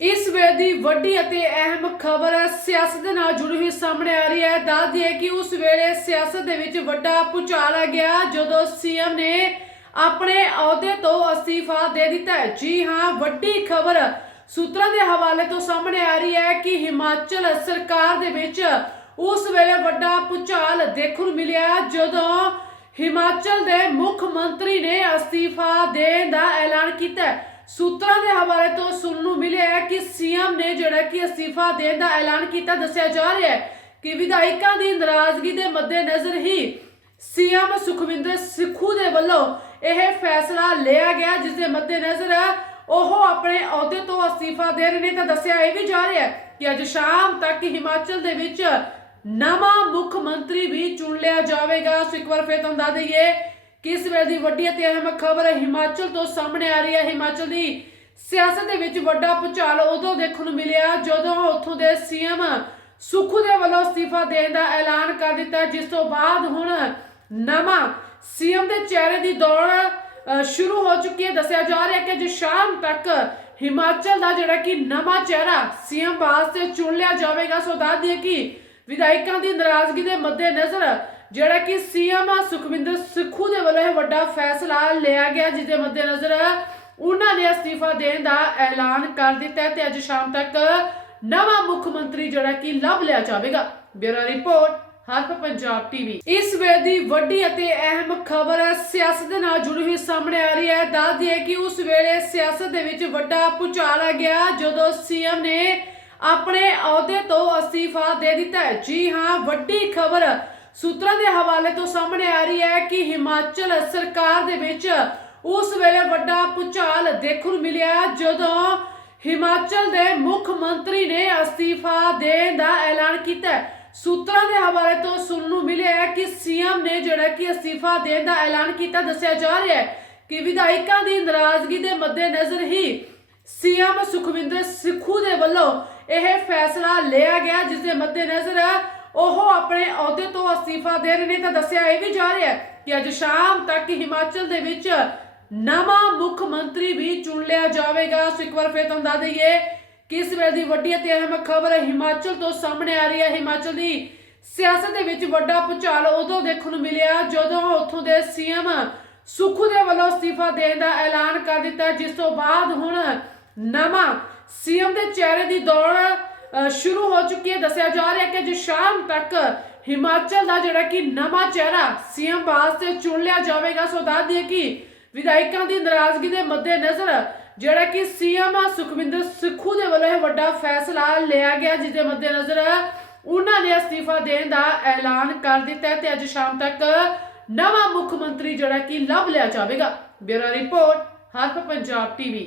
ਇਸ ਵੇਲੇ ਦੀ ਵੱਡੀ ਅਤੇ ਅਹਿਮ ਖਬਰ ਸਿਆਸਤ ਦੇ ਨਾਲ ਜੁੜੀ ਹੋਈ ਸਾਹਮਣੇ ਆ ਰਹੀ ਹੈ। ਦੱਸ ਦਈਏ ਕਿ ਉਸ ਵੇਲੇ ਸਿਆਸਤ ਦੇ ਵਿੱਚ ਵੱਡਾ ਭੁਚਾਲ ਆ ਗਿਆ, ਜਦੋਂ ਸੀਐਮ ਨੇ ਆਪਣੇ ਅਹੁਦੇ ਤੋਂ ਅਸਤੀਫਾ ਦੇ ਦਿੱਤਾ ਹੈ। ਜੀ ਹਾਂ, ਵੱਡੀ ਖਬਰ ਸੂਤਰਾਂ ਦੇ ਹਵਾਲੇ ਤੋਂ ਸਾਹਮਣੇ ਆ ਰਹੀ ਹੈ ਕਿ ਹਿਮਾਚਲ ਸਰਕਾਰ ਦੇ ਵਿੱਚ ਉਸ ਵੇਲੇ ਵੱਡਾ ਭੁਚਾਲ ਦੇਖਣ ਨੂੰ ਮਿਲਿਆ, ਜਦੋਂ ਹਿਮਾਚਲ ਦੇ ਮੁੱਖ ਮੰਤਰੀ ਨੇ ਅਸਤੀਫਾ ਦੇਣ ਦਾ ਐਲਾਨ ਕੀਤਾ ਸੂਤਰਾਂ ਦੇ ਹਵਾਲੇ ਤੋਂ ਸੁਣਨ ਨੂੰ ਮਿਲਿਆ ਹੈ ਕਿ ਸੀਐਮ ਨੇ ਜਿਹੜਾ ਕਿ ਅਸਤੀਫਾ ਦੇਣ ਦਾ ਐਲਾਨ ਕੀਤਾ, ਦੱਸਿਆ ਜਾ ਰਿਹਾ ਹੈ ਕਿ ਵਿਧਾਇਕਾਂ ਦੀ ਨਾਰਾਜ਼ਗੀ ਦੇ ਮੱਦੇਨਜ਼ਰ ਹੀ ਸੀਐਮ ਸੁਖਵਿੰਦਰ ਸਿੱਖੂ ਦੇ ਵੱਲੋਂ ਇਹ ਫੈਸਲਾ ਲਿਆ ਗਿਆ, ਜਿਸ ਦੇ ਮੱਦੇਨਜ਼ਰ ਉਹ ਆਪਣੇ ਅਹੁਦੇ ਤੋਂ ਅਸਤੀਫਾ ਦੇ ਰਹੇ ਨੇ। ਤਾਂ ਦੱਸਿਆ ਇਹ ਵੀ ਜਾ ਰਿਹਾ ਹੈ ਕਿ ਅੱਜ ਸ਼ਾਮ ਤੱਕ ਹਿਮਾਚਲ ਦੇ ਵਿੱਚ ਨਵਾਂ ਮੁੱਖ ਮੰਤਰੀ ਵੀ ਚੁਣ ਲਿਆ ਜਾਵੇਗਾ। ਸੋ ਇੱਕ ਵਾਰ ਫਿਰ ਤੁਹਾਨੂੰ ਦੱਸ ਦਈਏ ਕਿਸ ਵੇਲੇ ਦੀ ਵੱਡੀ ਅਤੇ ਅਹਿਮ ਖਬਰ ਹਿਮਾਚਲ ਤੋਂ ਸਾਹਮਣੇ ਆ ਰਹੀ ਹੈ? ਹਿਮਾਚਲ ਦੀ ਸਿਆਸਤ ਦੇ ਵਿੱਚ ਵੱਡਾ ਭੁਚਾਲ ਉਦੋਂ ਦੇਖਣ ਨੂੰ ਮਿਲਿਆ ਜਦੋਂ ਉੱਥੋਂ ਦੇ ਸੀਐਮ ਸੁਖੂ ਦੇ ਵੱਲੋਂ ਅਸਤੀਫਾ ਦੇਣ ਦਾ ਐਲਾਨ ਕਰ ਦਿੱਤਾ। ਜਿਸ ਤੋਂ ਬਾਅਦ ਹੁਣ ਨਵਾਂ ਸੀਐਮ ਦੇ ਚਿਹਰੇ ਦੀ ਦੌੜ ਸ਼ੁਰੂ ਹੋ ਚੁੱਕੀ ਹੈ। ਦੱਸਿਆ ਜਾ ਰਿਹਾ ਹੈ ਕਿ ਅੱਜ ਸ਼ਾਮ ਤੱਕ ਹਿਮਾਚਲ ਦਾ ਜਿਹੜਾ ਕਿ ਨਵਾਂ ਚਿਹਰਾ ਸੀਐਮ ਵਾਸਤੇ ਚੁਣ ਲਿਆ ਜਾਵੇਗਾ। ਸੋ ਦੱਸ ਦਈਏ ਕਿ ਵਿਧਾਇਕਾਂ ਦੀ ਨਾਰਾਜ਼ਗੀ ਦੇ ਮੱਦੇਨਜ਼ਰ ਜਿਹੜਾ ਕਿ ਸੀਐਮ ਸੁਖਵਿੰਦਰ ਸਿੱਖੂ ਦੇ ਵੱਲੋਂ ਇਹ ਵੱਡਾ ਫੈਸਲਾ ਲਿਆ ਗਿਆ ਜਿਸ ਦੇ ਮੱਦੇਨਜ਼ਰ ਉਹਨਾਂ ਨੇ ਅਸਤੀਫਾ ਦੇਣ ਦਾ ਐਲਾਨ ਕਰ ਦਿੱਤਾ ਤੇ ਅੱਜ ਸ਼ਾਮ ਤੱਕ ਨਵਾਂ ਮੁੱਖ ਮੰਤਰੀ ਜਿਹੜਾ ਕਿ ਲੱਭ ਲਿਆ ਜਾਵੇਗਾ। Bureau report Harf Punjab TV. ਇਸ ਵੇਲੇ ਦੀ ਵੱਡੀ ਅਤੇ ਅਹਿਮ ਖਬਰ ਸਿਆਸਤ ਦੇ ਨਾਲ ਜੁੜੀ ਹੋਈ ਸਾਹਮਣੇ ਆ ਰਹੀ ਹੈ। ਦੱਸ ਦਈਏ ਕਿ ਉਸ ਵੇਲੇ ਸਿਆਸਤ ਦੇ ਵਿੱਚ ਵੱਡਾ ਭੁਚਾਲ ਆ ਗਿਆ, ਜਦੋਂ ਸੀਐਮ ਨੇ ਆਪਣੇ ਅਹੁਦੇ ਤੋਂ ਅਸਤੀਫਾ ਦੇ ਦਿੱਤਾ ਹੈ। ਜੀ ਹਾਂ, ਵੱਡੀ ਖਬਰ ਸੂਤਰਾਂ ਦੇ ਹਵਾਲੇ ਤੋਂ ਸਾਹਮਣੇ ਆ ਰਹੀ ਹੈ ਕਿ ਹਿਮਾਚਲ ਸਰਕਾਰ ਦੇ ਵਿੱਚ ਉਸ ਵੇਲੇ ਵੱਡਾ ਭੁਚਾਲ ਦੇਖਣ ਨੂੰ ਮਿਲਿਆ ਜਦੋਂ ਹਿਮਾਚਲ ਦੇ ਮੁੱਖ ਮੰਤਰੀ ਨੇ ਅਸਤੀਫਾ ਦੇਣ ਦਾ ਐਲਾਨ ਕੀਤਾ ਸੂਤਰਾਂ ਦੇ ਹਵਾਲੇ ਤੋਂ ਸੁਣਨ ਨੂੰ ਮਿਲਿਆ ਕਿ ਸੀਐਮ ਨੇ ਜਿਹੜਾ ਕਿ ਅਸਤੀਫਾ ਦੇਣ ਦਾ ਐਲਾਨ ਕੀਤਾ, ਦੱਸਿਆ ਜਾ ਰਿਹਾ ਹੈ ਕਿ ਵਿਧਾਇਕਾਂ ਦੀ ਨਾਰਾਜ਼ਗੀ ਦੇ ਮੱਦੇਨਜ਼ਰ ਹੀ ਸੀਐਮ ਸੁਖਵਿੰਦਰ ਸਿੱਖੂ ਦੇ ਵੱਲੋਂ ਇਹ ਫੈਸਲਾ ਲਿਆ ਗਿਆ, ਜਿਸ ਦੇ ਮੱਦੇਨਜ਼ਰ ਉਹ ਆਪਣੇ ਅਹੁਦੇ ਤੋਂ ਅਸਤੀਫਾ ਦੇ ਰਹੇ ਨੇ ਤਾਂ ਦੱਸਿਆ ਇਹ ਵੀ ਜਾ ਰਿਹਾ ਕਿ ਅੱਜ ਸ਼ਾਮ ਤੱਕ ਹਿਮਾਚਲ ਦੇ ਵਿੱਚ ਨਵਾਂ ਮੁੱਖ ਮੰਤਰੀ ਵੀ ਚੁਣ ਲਿਆ ਜਾਵੇਗਾ। ਸੋ ਇੱਕ ਵਾਰ ਫਿਰ ਤੁਹਾਨੂੰ ਦੱਸ ਦਈਏ ਕਿ ਇਸ ਵੇਲੇ ਦੀ ਵੱਡੀ ਅਤੇ ਅਹਿਮ ਖਬਰ ਹਿਮਾਚਲ ਤੋਂ ਸਾਹਮਣੇ ਆ ਰਹੀ ਹੈ। ਹਿਮਾਚਲ ਦੀ ਸਿਆਸਤ ਦੇ ਵਿੱਚ ਵੱਡਾ ਭੁਚਾਲ ਉਦੋਂ ਦੇਖਣ ਨੂੰ ਮਿਲਿਆ ਜਦੋਂ ਉੱਥੋਂ ਦੇ ਸੀਐਮ ਸੁਖੂ ਦੇ ਵੱਲੋਂ ਅਸਤੀਫਾ ਦੇਣ ਦਾ ਐਲਾਨ ਕਰ ਦਿੱਤਾ। ਜਿਸ ਤੋਂ ਬਾਅਦ ਹੁਣ ਨਵਾਂ ਸੀਐਮ ਦੇ ਚਿਹਰੇ ਦੀ ਦੌੜ ਸ਼ੁਰੂ ਹੋ ਚੁੱਕੀ ਹੈ। ਦੱਸਿਆ ਜਾ ਰਿਹਾ ਹੈ ਕਿ ਅੱਜ ਸ਼ਾਮ ਤੱਕ ਹਿਮਾਚਲ ਦਾ ਜਿਹੜਾ ਕਿ ਨਵਾਂ ਚਿਹਰਾ ਸੀਐਮ ਵਾਸਤੇ ਚੁਣ ਲਿਆ ਜਾਵੇਗਾ। ਸੋ ਦੱਸ ਦਈਏ ਕਿ ਵਿਧਾਇਕਾਂ ਦੀ ਨਾਰਾਜ਼ਗੀ ਦੇ ਮੱਦੇਨਜ਼ਰ ਜਿਹੜਾ ਕਿ ਸੀਐਮ ਸੁਖਵਿੰਦਰ ਸਿੱਖੂ ਦੇ ਵੱਲੋਂ ਇਹ ਵੱਡਾ ਫੈਸਲਾ ਲਿਆ ਗਿਆ, ਜਿਸ ਦੇ ਮੱਦੇਨਜ਼ਰ ਉਹਨਾਂ ਨੇ ਅਸਤੀਫਾ ਦੇਣ ਦਾ ਐਲਾਨ ਕਰ ਦਿੱਤਾ ਹੈ ਤੇ ਅੱਜ ਸ਼ਾਮ ਤੱਕ ਨਵਾਂ ਮੁੱਖ ਮੰਤਰੀ ਜਿਹੜਾ ਕਿ ਲੱਭ ਲਿਆ ਜਾਵੇਗਾ। Bureau report Harf Punjab TV.